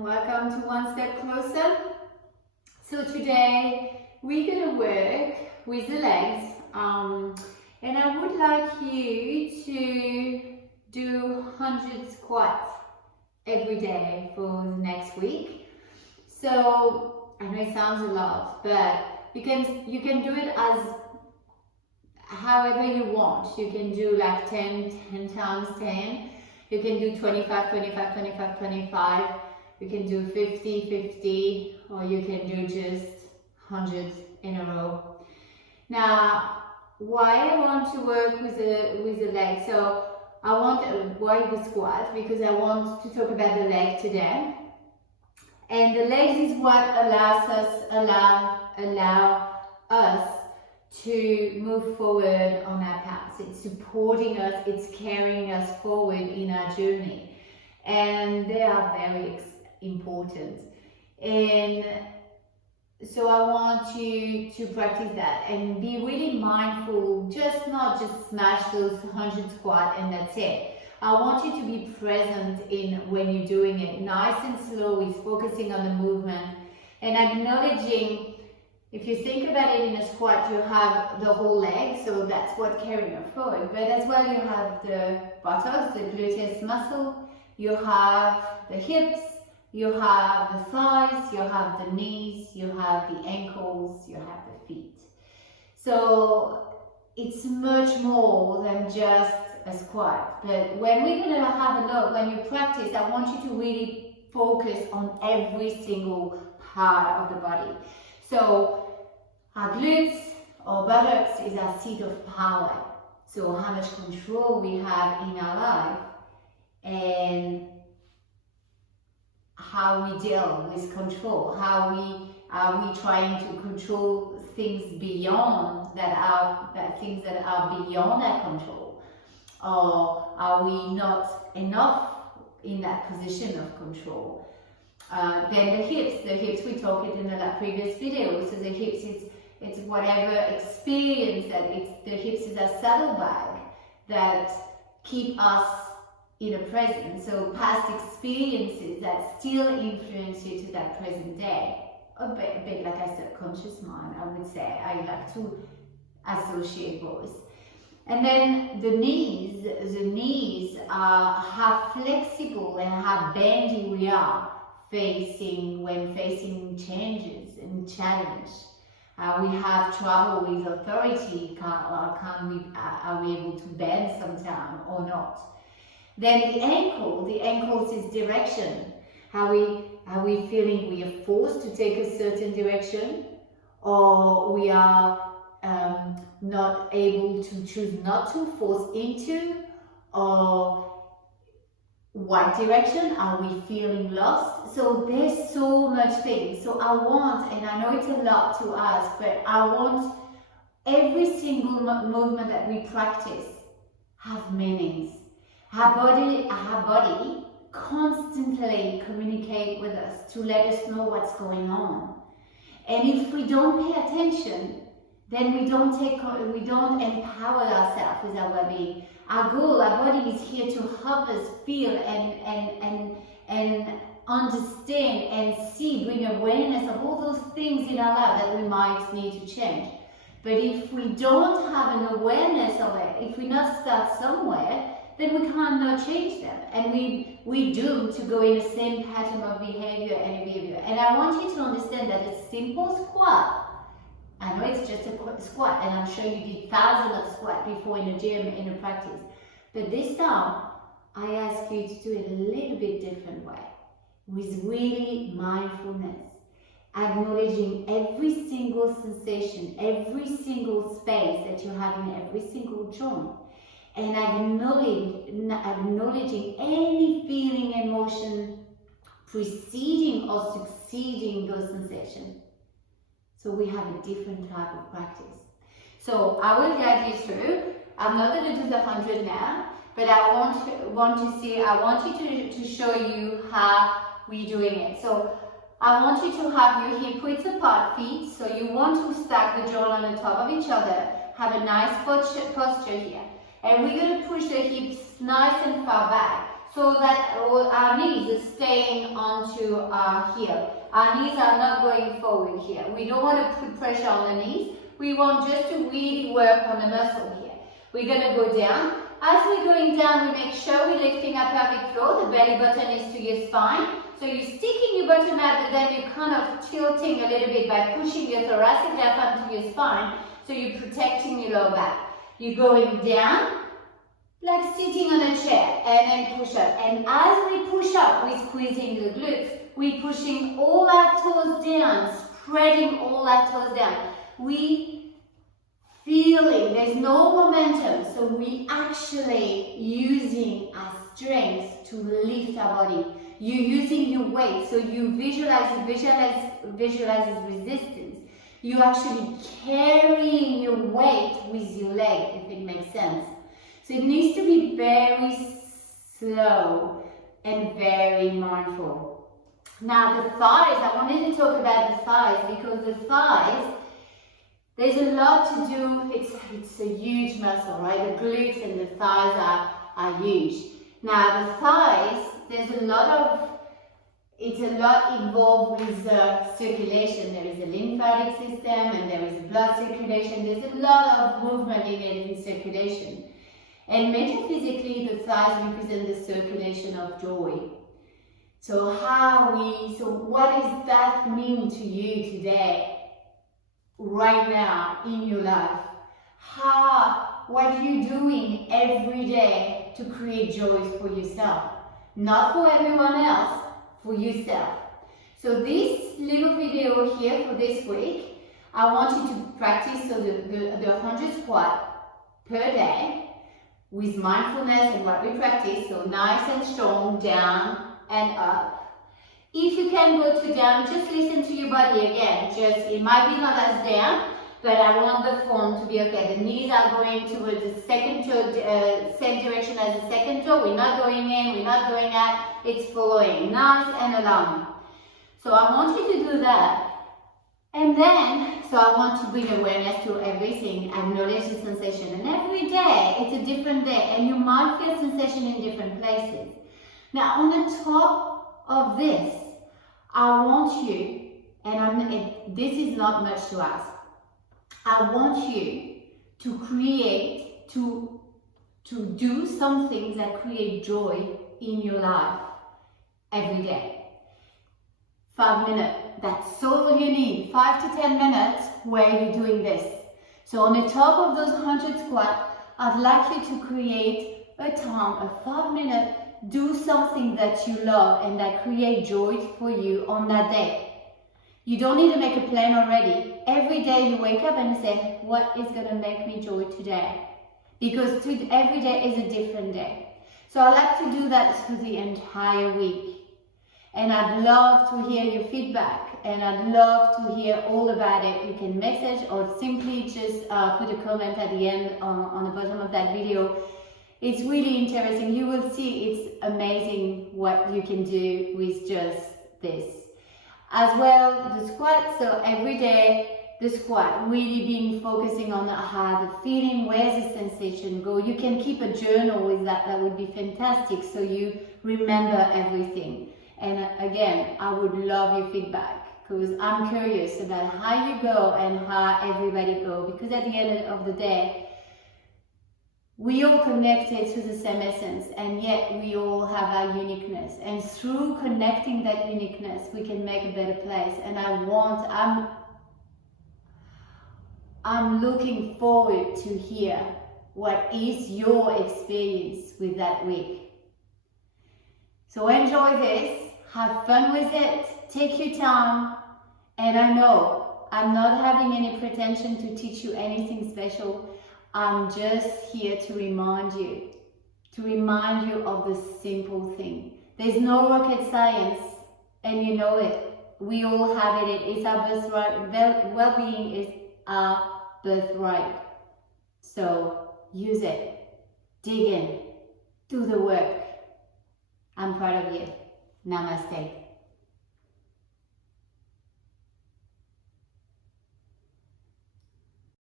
Welcome to One Step Closer. So today we're going to work with the legs and I would like you to do 100 squats every day for the next week. So I know it sounds a lot, but you can do it as however you want. You can do like 10 times 10. You can do 25, 25, 25, 25. You can do 50, 50, or you can do just 100 in a row. Now, why I want to work with the leg? So why the squat? Because I want to talk about the leg today. And the legs is what allow us to move forward on our paths. It's supporting us, it's carrying us forward in our journey. And they are very important. And so I want you to practice that and be really mindful, not just smash those 100 squats and that's it. I want you to be present in when you're doing it, nice and slow, is focusing on the movement and acknowledging. If you think about it, in a squat you have the whole leg, so that's what carrying you forward, but as well you have the buttocks, the gluteus muscle, you have the hips, you have the thighs, you have the knees, you have the ankles, you have the feet. So it's much more than just a squat. But when we're going to have a look, when you practice, I want you to really focus on every single part of the body. So our glutes or buttocks is our seat of power. So how much control we have in our life and how we deal with control, how we are we trying to control things beyond things that are beyond our control, or are we not enough in that position of control? Then the hips we talked in the previous video. So the hips it's whatever experience that the hips is a saddlebag that keep us in a present, so past experiences that still influence you to that present day. A bit like a subconscious mind, I would say. I like to associate both. And then the knees are how flexible and how bendy we are when facing changes and challenge. We have trouble with authority. Are we able to bend sometime or not? Then the ankles is direction. Are we feeling we are forced to take a certain direction, or we are not able to choose not to, force into, or what direction? Are we feeling lost? So there's so much things. So I want, and I know it's a lot to ask, but I want every single movement that we practice have meanings. Our body constantly communicate with us to let us know what's going on. And if we don't pay attention, then we don't empower ourselves with our well-being. Our body is here to help us feel and understand and see, bring awareness of all those things in our life that we might need to change. But if we don't have an awareness of it, if we not start somewhere, then we cannot change them, and we doomed to go in the same pattern of behavior. And I want you to understand that a simple squat, I know it's just a squat, and I'm sure you did thousands of squats before in the gym, in the practice, but this time I ask you to do it a little bit different way, with really mindfulness, acknowledging every single sensation, every single space that you have in every single joint, and acknowledging any feeling, emotion preceding or succeeding those sensations. So we have a different type of practice. So I will guide you through. I'm not going to do the 100 now, but I want you to show you how we're doing it. So I want you to have your hip width apart feet. So you want to stack the joint on the top of each other. Have a nice posture here. And we're going to push the hips nice and far back. so that our knees are staying onto our heel. Our knees are not going forward here. We don't want to put pressure on the knees. We want just to really work on the muscle here. We're going to go down. As we're going down, we make sure we're lifting our pelvic floor. The belly button is to your spine. So you're sticking your bottom out, but then you're kind of tilting a little bit by pushing your thoracic diaphragm to your spine. So you're protecting your lower back. You're going down, like sitting on a chair, and then push up. And as we push up, we're squeezing the glutes. We're pushing all our toes down, spreading all our toes down. We feeling there's no momentum, so we actually using our strength to lift our body. You're using your weight, so you visualize resistance. You actually carrying your weight with your leg, if it makes sense. So it needs to be very slow and very mindful. Now the thighs, I wanted to talk about the thighs because the thighs, there's a lot to do. It's a huge muscle, right? The glutes and the thighs are huge. Now the thighs, it's a lot involved with circulation. There is a lymphatic system and there is a blood circulation. There's a lot of movement in it in circulation. And metaphysically, the thighs represent the circulation of joy. So what does that mean to you today, right now in your life? What are you doing every day to create joy for yourself? Not for everyone else, for yourself. So this little video here for this week, I want you to practice the 100 squat per day with mindfulness and what we practice. So nice and strong, down and up. If you can go to down, just listen to your body again. It might be not as down, but I want the form to be okay. The knees are going towards the second toe, same direction as the second toe. We're not going in, we're not going out. It's following, nice and along. So I want you to do that. And then, so I want to bring awareness to everything, acknowledge the sensation. And every day, it's a different day, and you might feel sensation in different places. Now, on the top of this, I want you, and this is not much to ask, I want you to create, to do some things that create joy in your life every day. 5 minutes, that's all you need. 5 to 10 minutes where you're doing this. So on the top of those 100 squats, I'd like you to create a time, a 5 minute, do something that you love and that create joy for you on that day. You don't need to make a plan already. Every day you wake up and you say, what is going to make me joy today? Because every day is a different day. So I like to do that through the entire week. And I'd love to hear your feedback, and I'd love to hear all about it. You can message or simply just put a comment at the end on the bottom of that video. It's really interesting. You will see it's amazing what you can do with just this. As well, the squat, so every day the squat, really being focusing on how the feeling, where's the sensation go. You can keep a journal with that, that would be fantastic, so you remember everything. And again, I would love your feedback because I'm curious about how you go and how everybody go, because at the end of the day, we all connected to the same essence, and yet we all have our uniqueness. And through connecting that uniqueness, we can make a better place. And I'm looking forward to hear what is your experience with that week. So enjoy this. Have fun with it, take your time, and I know I'm not having any pretension to teach you anything special. I'm just here to remind you of the simple thing. There's no rocket science, and you know it. We all have it. It's our birthright. Well-being is our birthright. So use it, dig in, do the work. I'm proud of you. Namaste.